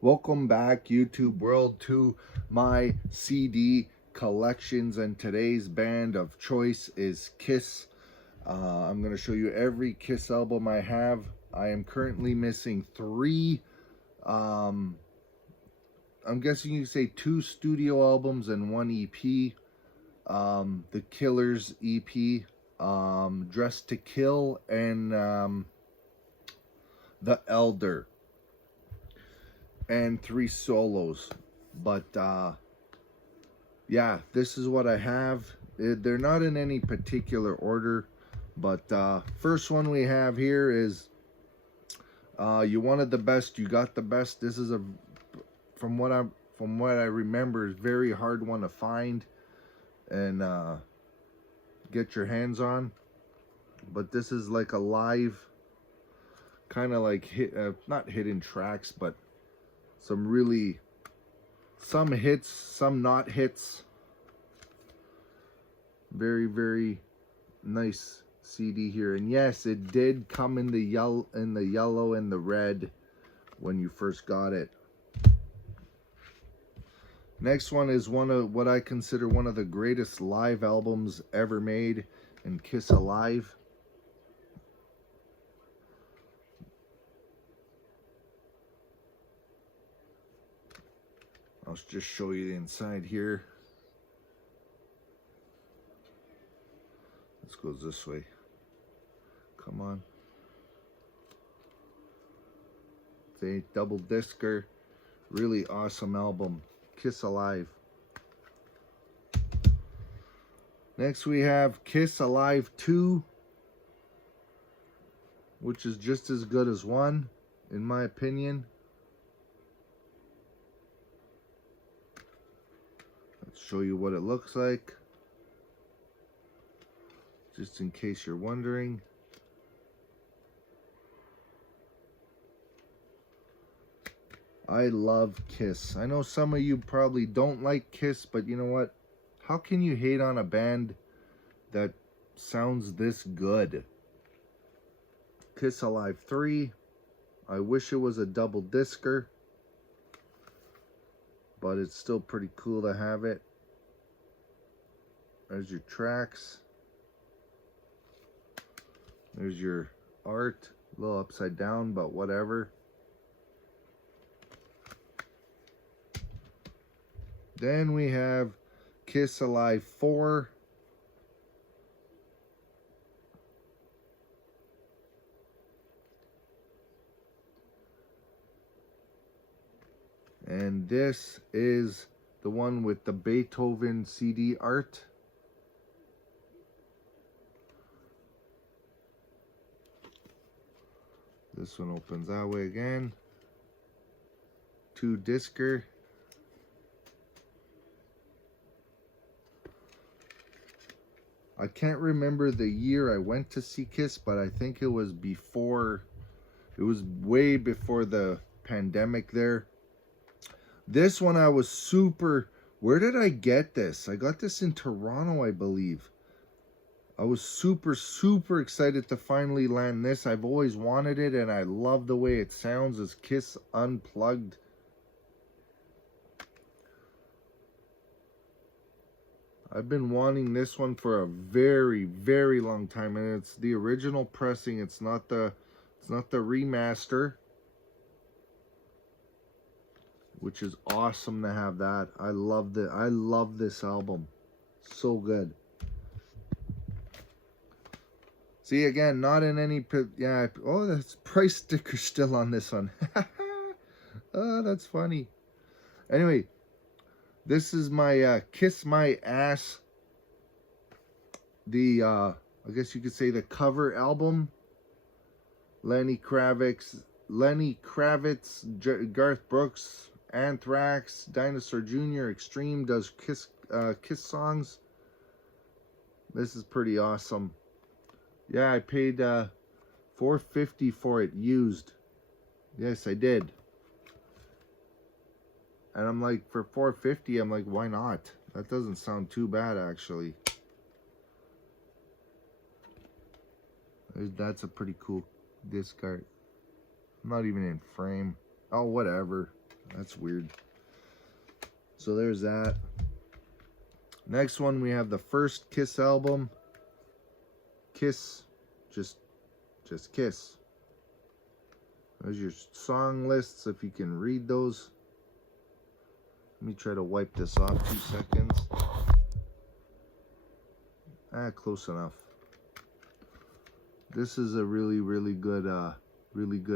Welcome back, YouTube world, to my CD collections, and today's band of choice is Kiss. I'm going to show you every Kiss album I have. I am currently missing three. Um, I'm guessing you say two studio albums and one EP. The Killers EP, Dressed to Kill, and The Elder, and three solos. But yeah, this is what I have. They're not in any particular order, but first one we have here is You Wanted the Best, You Got the Best. This is a from what I remember, is very hard one to find and get your hands on. But this is like a live kind of like not hidden tracks, but some hits, some not hits. Very, very nice CD here. And yes, it did come in the yellow and the red when you first got it. Next one is one of what I consider one of the greatest live albums ever made, and Kiss Alive. I'll just show you the inside here. This goes this way. Come on. It's a double discer. Really awesome album. Kiss Alive. Next we have Kiss Alive 2, which is just as good as 1, in my opinion. Let's show you what it looks like, just in case you're wondering. I love Kiss. I know some of you probably don't like Kiss, but you know what? How can you hate on a band that sounds this good? Kiss Alive 3. I wish it was a double discer, but it's still pretty cool to have it. There's your tracks. There's your art. A little upside down, but whatever. Then we have Kiss Alive 4. And this is the one with the Beethoven CD art. This one opens that way again. 2 discer. I can't remember the year I went to see Kiss, but I think it was way before the pandemic there. This one I was super, where did I get this? I got this in Toronto, I believe. I was super, super excited to finally land this. I've always wanted it, and I love the way it sounds as Kiss Unplugged. I've been wanting this one for a very, very long time, and it's the original pressing. It's not the remaster, which is awesome to have that. I love this album. So good. See, again, not in any, yeah, oh, that's price sticker still on this one. Oh, that's funny. Anyway, this is my Kiss My Ass, the I guess you could say the cover album. Lenny Kravitz, Garth Brooks, Anthrax, Dinosaur Jr., Extreme does Kiss songs. This is pretty awesome. Yeah, I paid $4.50 for it used. Yes, I did. And I'm like, for $4.50, I'm like, why not? That doesn't sound too bad, actually. That's a pretty cool disc art. Not even in frame. Oh, whatever. That's weird. So there's that. Next one, we have the first Kiss album. Kiss, just Kiss. There's your song lists, if you can read those. Let me try to wipe this off, 2 seconds. Close enough. This is a really good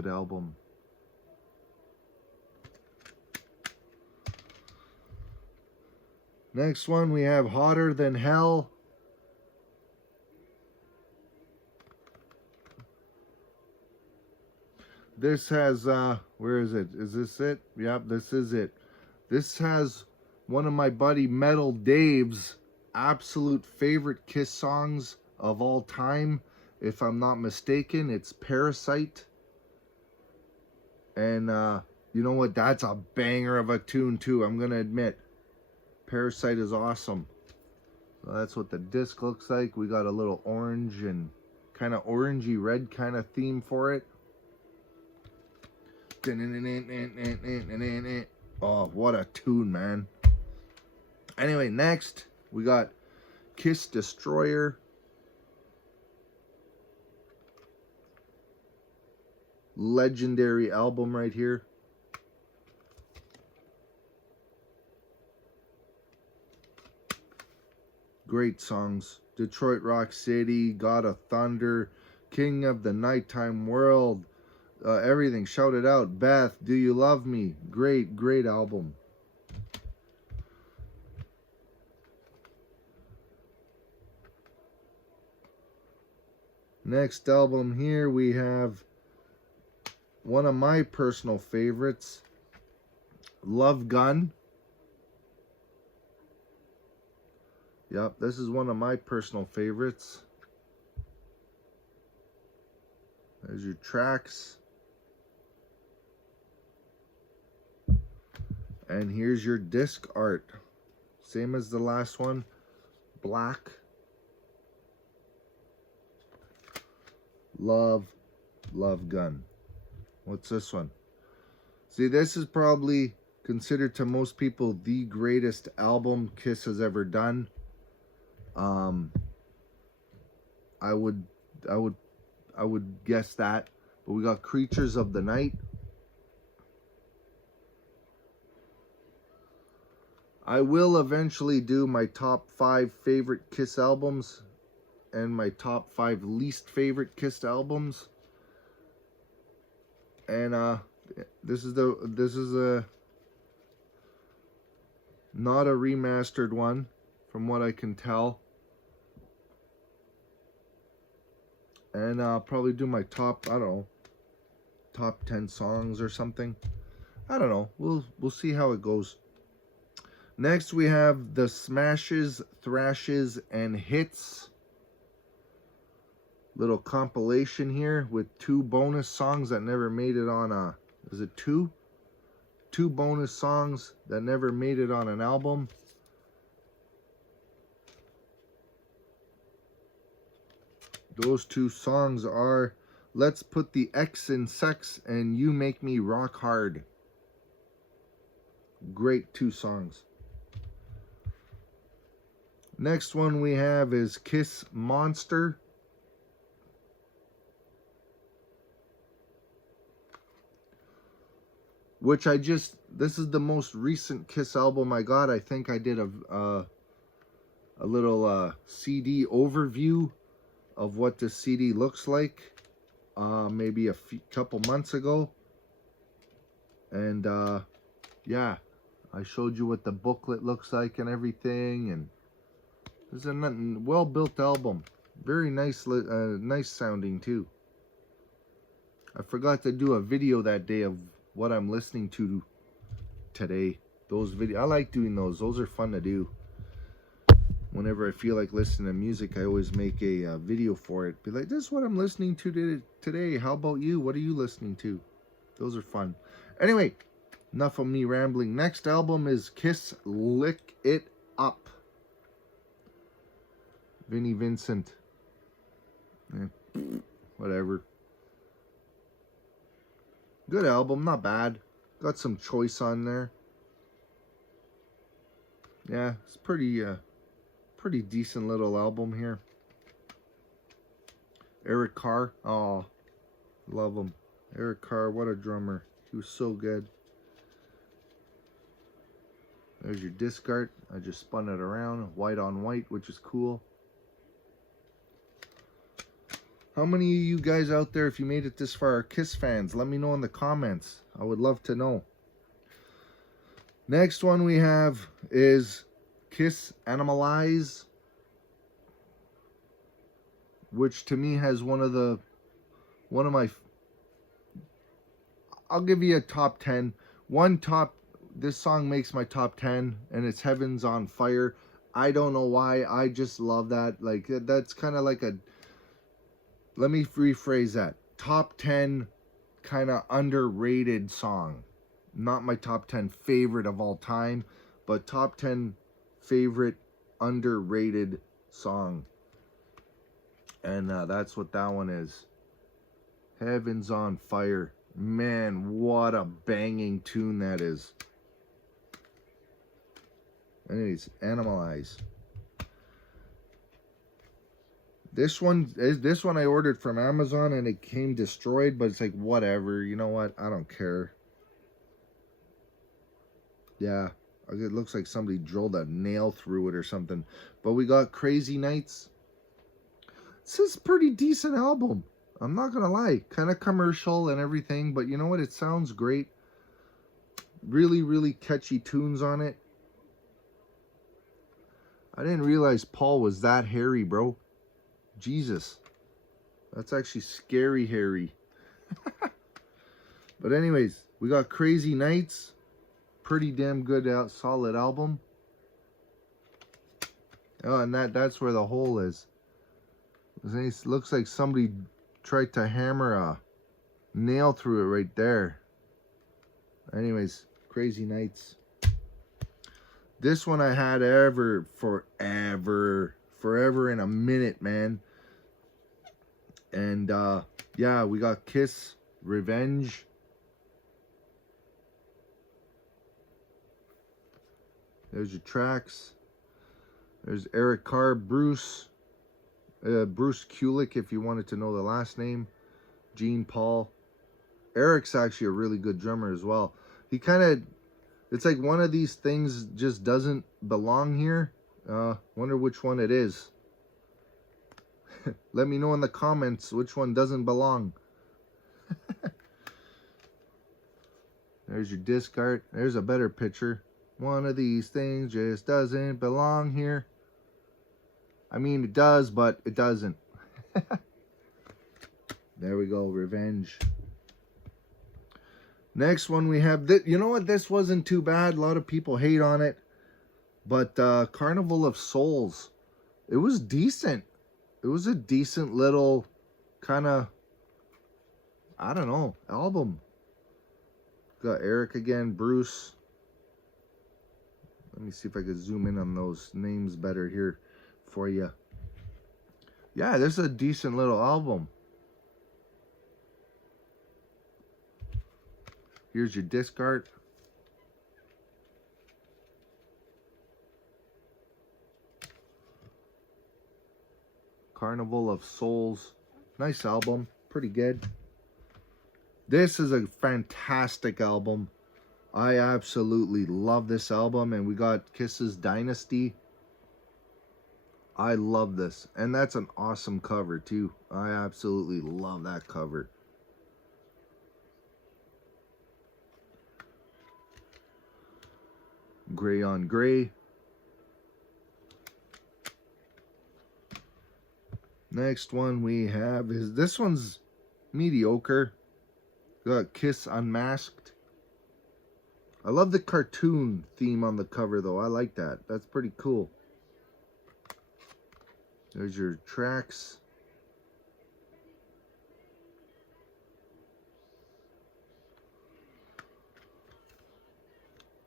album. Next one, we have Hotter Than Hell. This has, where is it? Is this it? Yep, this is it. This has one of my buddy Metal Dave's absolute favorite Kiss songs of all time. If I'm not mistaken, it's Parasite. And you know what? That's a banger of a tune too, I'm gonna admit. Parasite is awesome. So that's what the disc looks like. We got a little orange and kind of orangey red kind of theme for it. Oh, what a tune, man. Anyway, next we got Kiss Destroyer. Legendary album right here. Great songs. Detroit Rock City, God of Thunder, King of the Nighttime World, everything. Shout It Out. Beth, Do You Love Me? Great album. Next album here we have one of my personal favorites, Love Gun. Yep, this is one of my personal favorites. There's your tracks. And here's your disc art. Same as the last one. Black. Love Gun. What's this one? See, this is probably considered to most people the greatest album Kiss has ever done. I would guess that. But we got Creatures of the Night. I will eventually do my top 5 favorite Kiss albums and my top 5 least favorite Kiss albums. And this is a not a remastered one from what I can tell. And I'll probably do my top, I don't know, top 10 songs or something. I don't know. We'll see how it goes. Next we have the Smashes, Thrashes, and Hits. Little compilation here with 2 bonus songs that never made it on a... Is it 2? 2 bonus songs that never made it on an album. Those 2 songs are Let's Put the X in Sex and You Make Me Rock Hard. Great 2 songs. Next one we have is Kiss Monster. Which this is the most recent Kiss album I got. I think I did a little CD overview of what the CD looks like maybe a couple months ago. And yeah, I showed you what the booklet looks like and everything. And it's a well-built album. Very nice, nice sounding too. I forgot to do a video that day of what I'm listening to today. Those videos, I like doing those. Those are fun to do. Whenever I feel like listening to music, I always make a video for it. Be like, this is what I'm listening to today. How about you? What are you listening to? Those are fun. Anyway, enough of me rambling. Next album is Kiss Lick It Up. Vinnie Vincent. Whatever. Good album, not bad. Got some choice on there. Yeah, it's pretty decent little album here. Eric Carr, oh, love him. Eric Carr, what a drummer. He was so good. There's your disc art. I just spun it around, white on white, which is cool. How many of you guys out there, if you made it this far, are Kiss fans? Let me know in the comments. I would love to know. Next one we have is Kiss Animalize, which to me has one of my, I'll give you a top 10. This song makes my top 10, and it's Heaven's on Fire. I don't know why, I just love that. Like, that's kind of like a, let me rephrase that. Top 10 kind of underrated song. Not my top 10 favorite of all time, but top 10 favorite underrated song. And that's what that one is. Heaven's on Fire. Man, what a banging tune that is. Anyways, Animalize. This one I ordered from Amazon and it came destroyed, but it's like, whatever. You know what? I don't care. Yeah, it looks like somebody drilled a nail through it or something. But we got Crazy Nights. This is a pretty decent album. I'm not gonna lie. Kind of commercial and everything, but you know what? It sounds great. Really, really catchy tunes on it. I didn't realize Paul was that hairy, bro. Jesus. That's actually scary hairy. But anyways, we got Crazy Nights. Pretty damn good, solid album. Oh, and that's where the hole is. It looks like somebody tried to hammer a nail through it right there. Anyways, Crazy Nights. This one I had forever in a minute, man. And yeah, we got Kiss Revenge. There's your tracks. There's Eric Carr, Bruce Kulick, if you wanted to know the last name. Gene Paul. Eric's actually a really good drummer as well. He kind of, it's like one of these things just doesn't belong here. Wonder which one it is. Let me know in the comments which one doesn't belong. There's your disc art. There's a better picture. One of these things just doesn't belong here. I mean, it does, but it doesn't. There we go, Revenge. Next one we have, you know what, this wasn't too bad. A lot of people hate on it. But Carnival of Souls, it was decent. It was a decent little kind of, I don't know, album. Got Eric again, Bruce. Let me see if I could zoom in on those names better here for you. Yeah, this is a decent little album. Here's your disc art. Carnival of Souls. Nice album. Pretty good. This is a fantastic album. I absolutely love this album. And we got Kiss's Dynasty. I love this. And that's an awesome cover too. I absolutely love that cover. Gray on Gray. Next one we have is, this one's mediocre. Got Kiss Unmasked. I love the cartoon theme on the cover though. I like that. That's pretty cool. There's your tracks.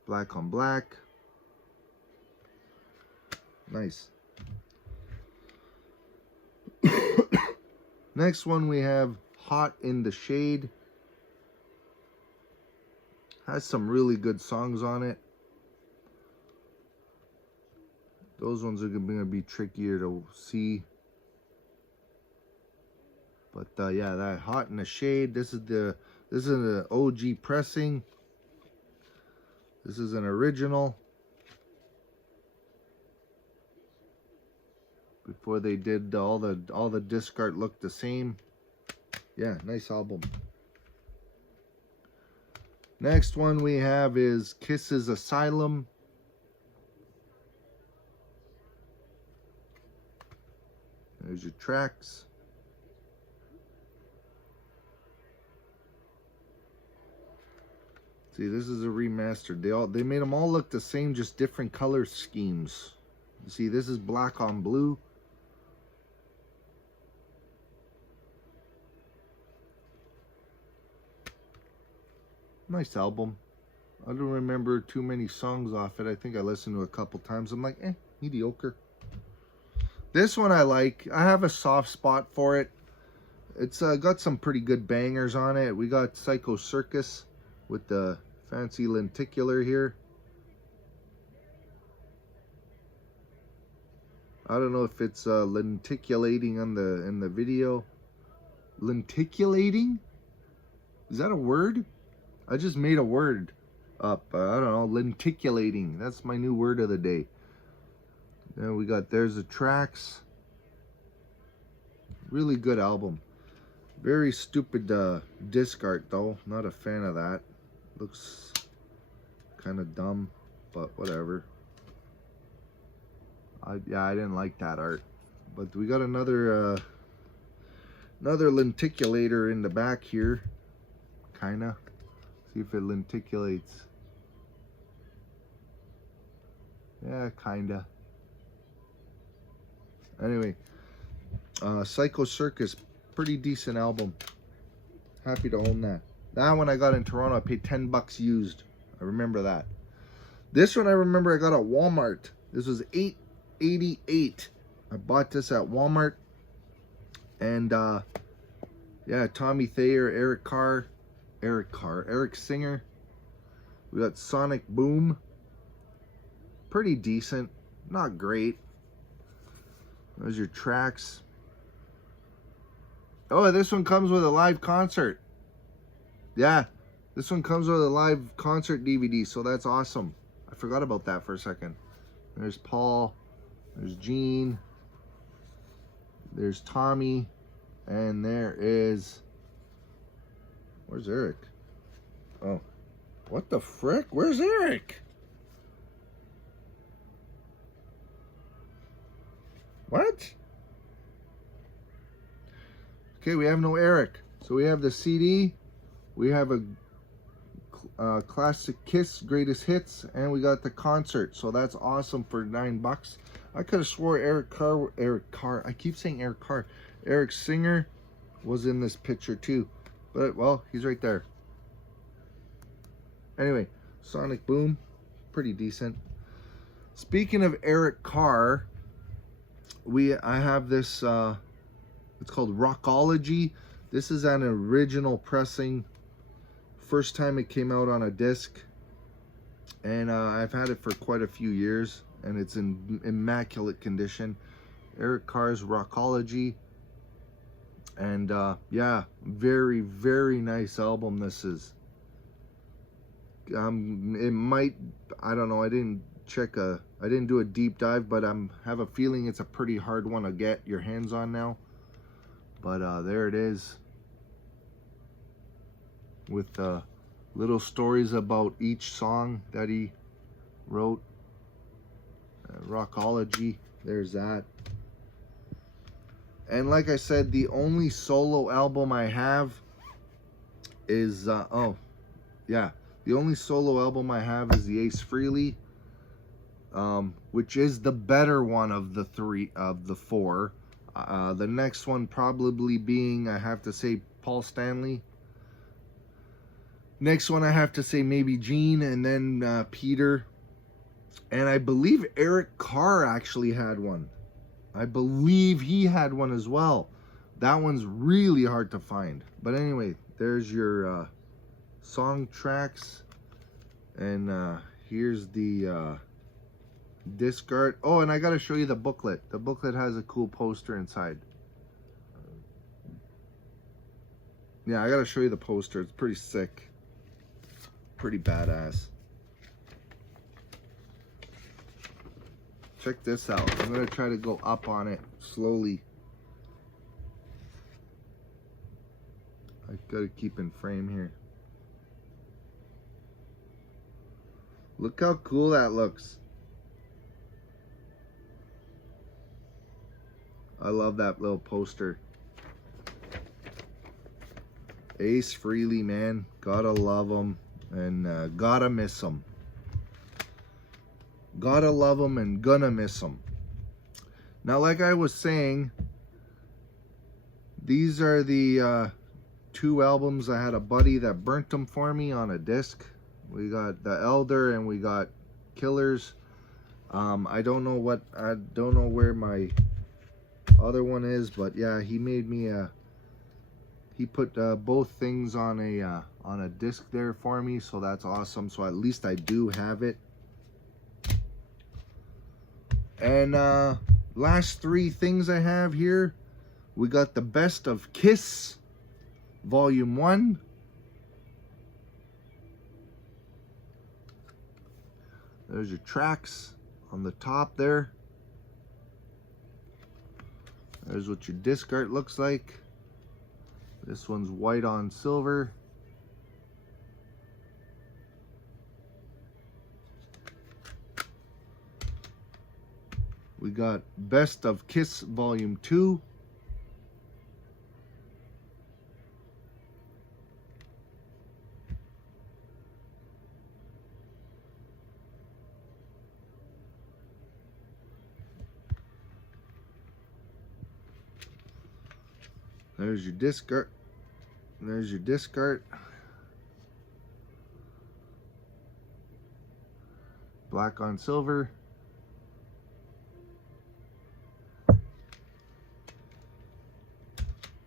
Black on Black. Nice. Next one we have Hot in the Shade. Has some really good songs on it. Those ones are going to be trickier to see. But yeah, that Hot in the Shade. This is an OG pressing. This is an original. Before they did all the disc art looked the same. Yeah, nice album. Next one we have is Kisses Asylum. There's your tracks. See, this is a remastered. They made them all look the same, just different color schemes. You see, this is black on blue. Nice album. I don't remember too many songs off it. I think I listened to it a couple times. I'm like, mediocre. This one I like. I have a soft spot for it. It's got some pretty good bangers on it. We got Psycho Circus with the fancy lenticular here. I don't know if it's lenticulating in the video. Lenticulating? Is that a word? I just made a word up. I don't know. Lenticulating. That's my new word of the day. Then we got There's the Tracks. Really good album. Very stupid disc art though. Not a fan of that. Looks kind of dumb, but whatever. Yeah, I didn't like that art. But we got another lenticulator in the back here. Kinda. See if it lenticulates. Yeah, kinda. Anyway, Psycho Circus, pretty decent album. Happy to own that. That one I got in Toronto. I paid $10 used. I remember that. This one I remember I got at Walmart. This was $8.88. I bought this at Walmart. And yeah, Tommy Thayer, Eric Singer. We got Sonic Boom. Pretty decent. Not great. Those are your tracks. Oh, this one comes with a live concert. Yeah, this one comes with a live concert DVD, so that's awesome. I forgot about that for a second. There's Paul. There's Gene. There's Tommy. And there is... Where's Eric? Oh. What the frick? Where's Eric? What? Okay, we have no Eric. So we have the CD. We have a classic Kiss greatest hits, and we got the concert. So that's awesome for $9. I could have swore Eric Carr. I keep saying Eric Carr. Eric Singer was in this picture too, but well, he's right there. Anyway, Sonic Boom, pretty decent. Speaking of Eric Carr, I have this. It's called Rockology. This is an original pressing. First time it came out on a disc, and I've had it for quite a few years, and it's in immaculate condition. Eric Carr's Rockology, and yeah, very, very nice album this is. It might, I don't know, I didn't do a deep dive, but have a feeling it's a pretty hard one to get your hands on now. But there it is, with little stories about each song that he wrote. Rockology, there's that. And like I said, the only solo album I have is oh yeah, the only solo album I have is the Ace Frehley, which is the better one of the four. The next one probably being, I have to say, Paul Stanley. Next one I have to say maybe Gene, and then Peter. And I believe Eric Carr actually had one. I believe he had one as well. That one's really hard to find. But anyway, there's your song tracks. And here's the disc art. Oh, and I gotta show you the booklet. The booklet has a cool poster inside. Yeah, I gotta show you the poster. It's pretty sick. Pretty badass. Check this out. I'm gonna try to go up on it slowly. I gotta keep in frame here. Look how cool that looks. I love that little poster. Ace Frehley, man. Gotta love him and gotta miss him. Gotta love him and gonna miss him. Now, like I was saying, these are the 2 albums. I had a buddy that burnt them for me on a disc. We got The Elder and we got Killers. I don't know where my other one is, but yeah, he made me he put both things on a disc there for me, so that's awesome. So at least I do have it. And last 3 things I have here, we got the Best of Kiss Volume 1. There's your tracks on the top there. There's what your disc art looks like. This one's white on silver. We got Best of Kiss Volume 2. There's your disc art. There's your disc art. Black on silver.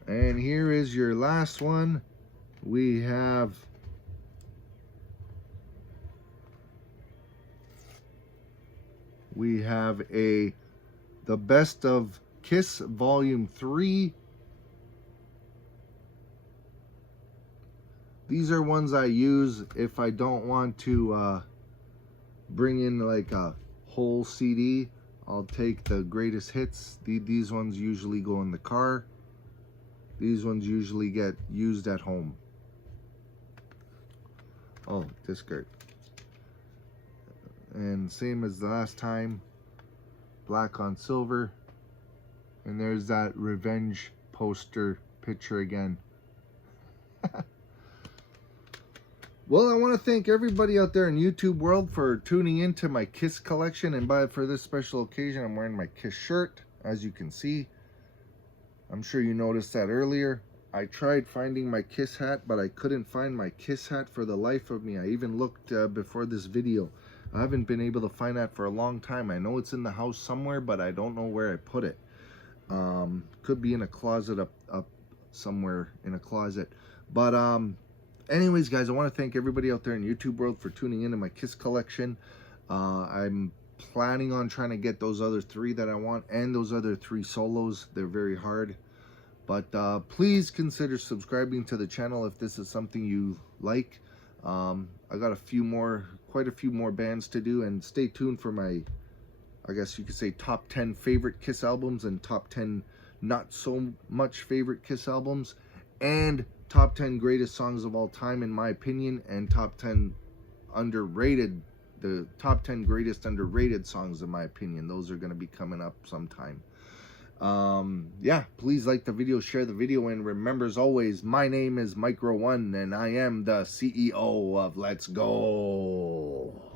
And here is your last one. We have the Best of Kiss Volume 3. These are ones I use if I don't want to bring in like a whole CD. I'll take the greatest hits. These ones usually go in the car. These ones usually get used at home. Oh, disc art. And same as the last time, black on silver. And there's that Revenge poster picture again. Well, I want to thank everybody out there in YouTube world for tuning into my Kiss collection. And for this special occasion, I'm wearing my Kiss shirt, as you can see. I'm sure you noticed that earlier. I tried finding my Kiss hat, but I couldn't find my Kiss hat for the life of me. I even looked before this video. I haven't been able to find that for a long time. I know it's in the house somewhere, but I don't know where I put it. Could be in a closet up somewhere in a closet. But anyways, guys, I want to thank everybody out there in YouTube world for tuning into my Kiss collection. I'm planning on trying to get those other 3 that I want and those other 3 solos. They're very hard. But please consider subscribing to the channel if this is something you like. I got quite a few more bands to do, and stay tuned for my, I guess you could say, top 10 favorite Kiss albums and top 10 not so much favorite Kiss albums, and top 10 greatest songs of all time in my opinion, and top 10 underrated, the top 10 greatest underrated songs in my opinion. Those are going to be coming up sometime. Yeah, please like the video, share the video, and remember, as always, my name is Micro One and I am the CEO of Let's Go.